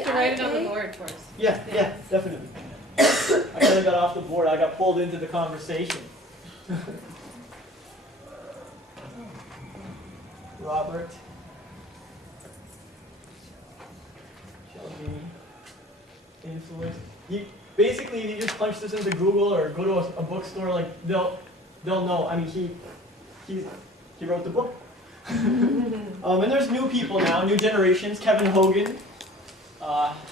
To write it on the board for us. Yeah, definitely. I kind of got off the board. I got pulled into the conversation. Robert. Shelby. Influence. Basically, if you just punch this into Google or go to a bookstore, like they'll know. I mean, he wrote the book. And there's new people now, new generations. Kevin Hogan.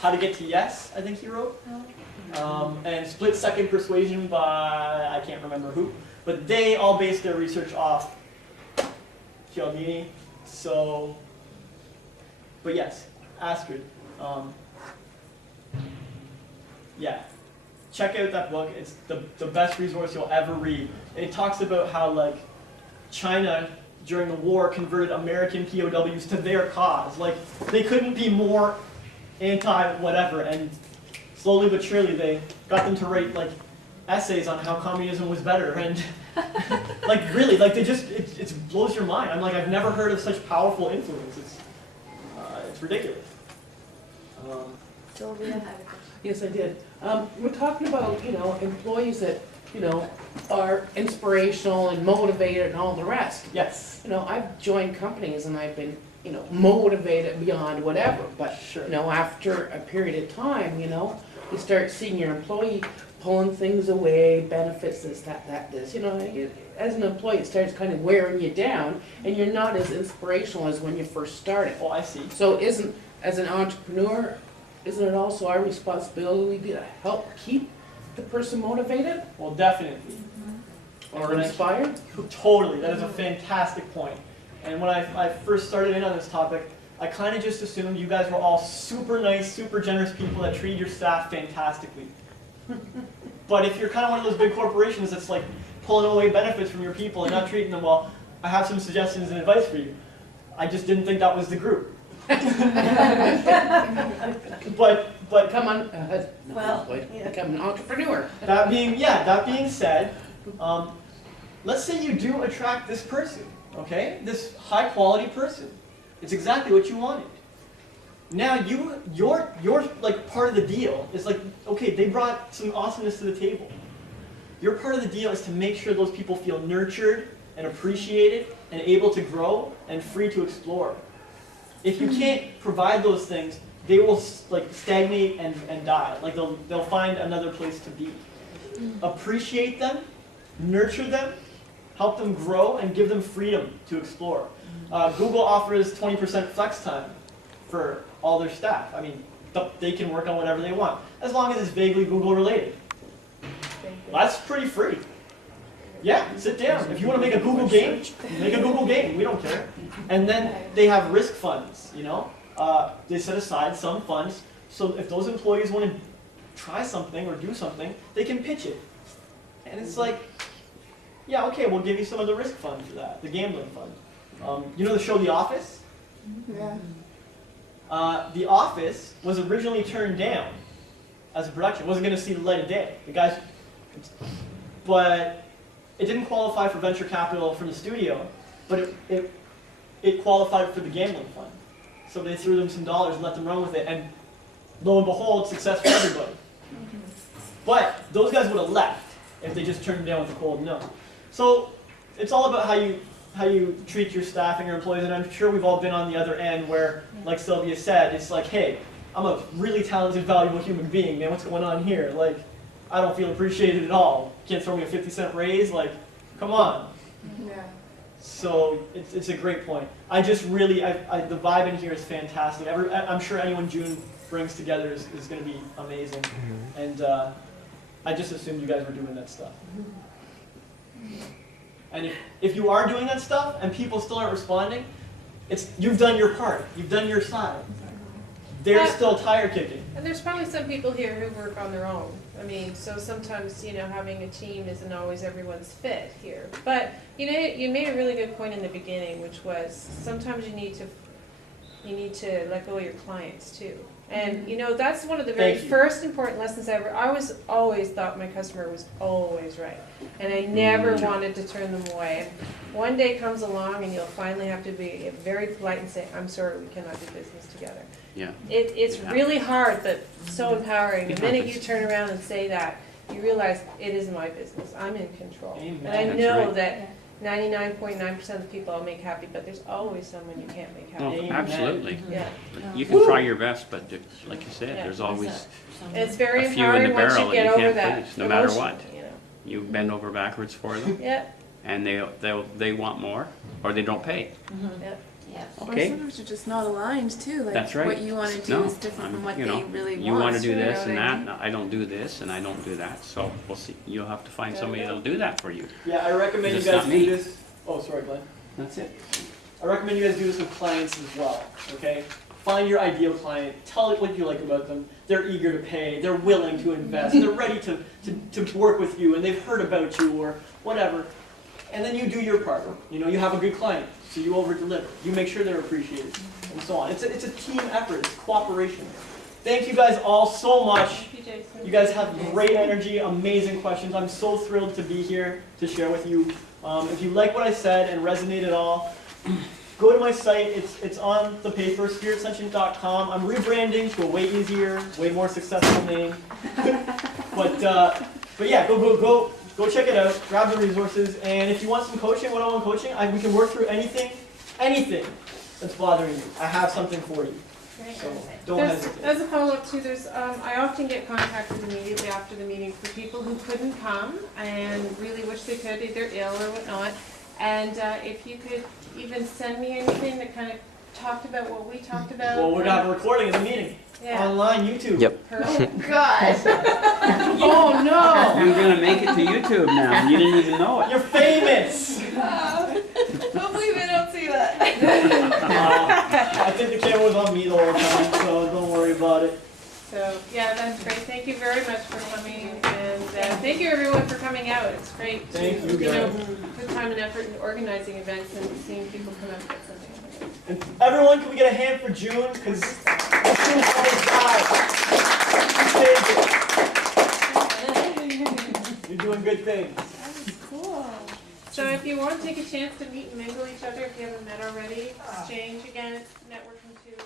How to Get to Yes, I think he wrote. And Split Second Persuasion by, I can't remember who. But they all based their research off Cialdini. So, but yes, Astrid. Yeah, check out that book. It's the best resource you'll ever read. It talks about how like China during the war converted American POWs to their cause. Like they couldn't be more anti-whatever, and slowly but surely they got them to write like essays on how communism was better, and like really, like they just, it blows your mind. I'm like, I've never heard of such powerful influence. It's ridiculous. Sylvia. Yes, I did. We're talking about, employees that, are inspirational and motivated and all the rest. Yes. I've joined companies and I've been, motivated beyond whatever, but, Sure. After a period of time, you start seeing your employee pulling things away, benefits, this, that, this, as an employee, it starts kind of wearing you down, and you're not as inspirational as when you first started. Oh, I see. So as an entrepreneur, isn't it also our responsibility to help keep the person motivated Well, definitely. or inspired? Totally. That is a fantastic point. And when I first started in on this topic, I kind of just assumed you guys were all super nice, super generous people that treat your staff fantastically. But if you're kind of one of those big corporations that's like pulling away benefits from your people and not treating them well, I have some suggestions and advice for you. I just didn't think that was the group. but Become an, yeah. become an entrepreneur. that being said, let's say you do attract this person, okay? This high quality person. It's exactly what you wanted. Now you're like part of the deal is like, okay, they brought some awesomeness to the table. Your part of the deal is to make sure those people feel nurtured and appreciated and able to grow and free to explore. If you can't provide those things, they will like stagnate and die. Like they'll find another place to be. Appreciate them, nurture them, help them grow, and give them freedom to explore. Google offers 20% flex time for all their staff. I mean, they can work on whatever they want, as long as it's vaguely Google related. That's pretty free. Yeah, sit down. If you want to make a Google game, make a Google game. We don't care. And then they have risk funds, They set aside some funds, so if those employees want to try something or do something, they can pitch it. And it's like, yeah, okay, we'll give you some of the risk fund for that, the gambling fund. You know the show The Office? Yeah. The Office was originally turned down as a production. It wasn't going to see the light of day. The guys, but it didn't qualify for venture capital from the studio, but it qualified for the gambling fund. So they threw them some dollars and let them run with it, and lo and behold, success for everybody. But those guys would have left if they just turned them down with a cold no. So it's all about how you treat your staff and your employees, and I'm sure we've all been on the other end where, like Sylvia said, it's like, hey, I'm a really talented, valuable human being, man, what's going on here? Like, I don't feel appreciated at all. You can't throw me a 50-cent raise, like, come on. Yeah. So it's a great point. I just really, the vibe in here is fantastic. I'm sure anyone June brings together is going to be amazing. And I just assumed you guys were doing that stuff. And if you are doing that stuff and people still aren't responding, you've done your part. You've done your side. They're still tire kicking. And there's probably some people here who work on their own. I mean, so sometimes, having a team isn't always everyone's fit here. But, you made a really good point in the beginning, which was sometimes you need to let go of your clients too. And, that's one of the very first important lessons ever. I always thought my customer was always right. And I never wanted to turn them away. One day comes along and you'll finally have to be very polite and say, I'm sorry, we cannot do business together. Yeah. It's Yeah. really hard, but so empowering. The It minute happens. you turn around and say that, you realize it is my business. I'm in control. Amen. And I That's know right. that 99.9% of the people I'll make happy, but there's always someone you can't make happy. Well, Amen. absolutely. Yeah, You can try your best, but like you said, Yeah. there's always, and it's very A few in the empowering once barrel you that get you over can't that. please, no matter emotion, what. You know. you bend over backwards for them, Yeah, and they want more, or they don't pay. yeah. Yes. Or Okay? sometimes you're just not aligned too. Like That's right. what you want to do No, is different from what you they know, really you want. want to do you know this what and I that, mean? and I don't do this, and I don't do that, so we'll see, you'll have to find somebody that'll do that for you. Yeah, I recommend you It's guys not do me. this. Oh, sorry, Glenn. That's it. I recommend you guys do this with clients as well, okay? Find your ideal client, tell it what you like about them. They're eager to pay, they're willing to invest, they're ready to work with you, and they've heard about you or whatever. And then you do your part. You know, you have a good client, so you over-deliver. You make sure they're appreciated, and so on. It's a team effort, it's cooperation. Thank you guys all so much. Thank you, Jason. You guys have great energy, amazing questions. I'm so thrilled to be here to share with you. If you like what I said and resonate at all, go to my site. It's on the paper, spiritsentient.com. I'm rebranding to a way easier, way more successful name. but yeah, go check it out. Grab the resources, and if you want some coaching, one-on-one coaching, we can work through anything that's bothering you. I have something for you. Great. So don't There's, hesitate. as a follow-up too, I often get contacted immediately after the meeting for people who couldn't come and really wish they could, either ill or whatnot. And if you could even send me anything that kind of talked about what we talked about. Well, we're gonna have a recording of the meeting Yeah. online, YouTube. Yep. Perfect. God. Oh, no. I'm gonna make it to YouTube now, and you didn't even know it. You're famous. Hopefully they don't see that. I think the camera was on me the whole time, so don't worry about it. So, yeah, that's great. Thank you very much for coming, and thank you everyone for coming out. It's great to, Thank you, know, guys. put time and effort in organizing events and seeing people come out and get something. And everyone, can we get a hand for June? Because June always dies. You're doing good things. Cool. So if you want, take a chance to meet and mingle each other if you haven't met already. Exchange again, it's networking too.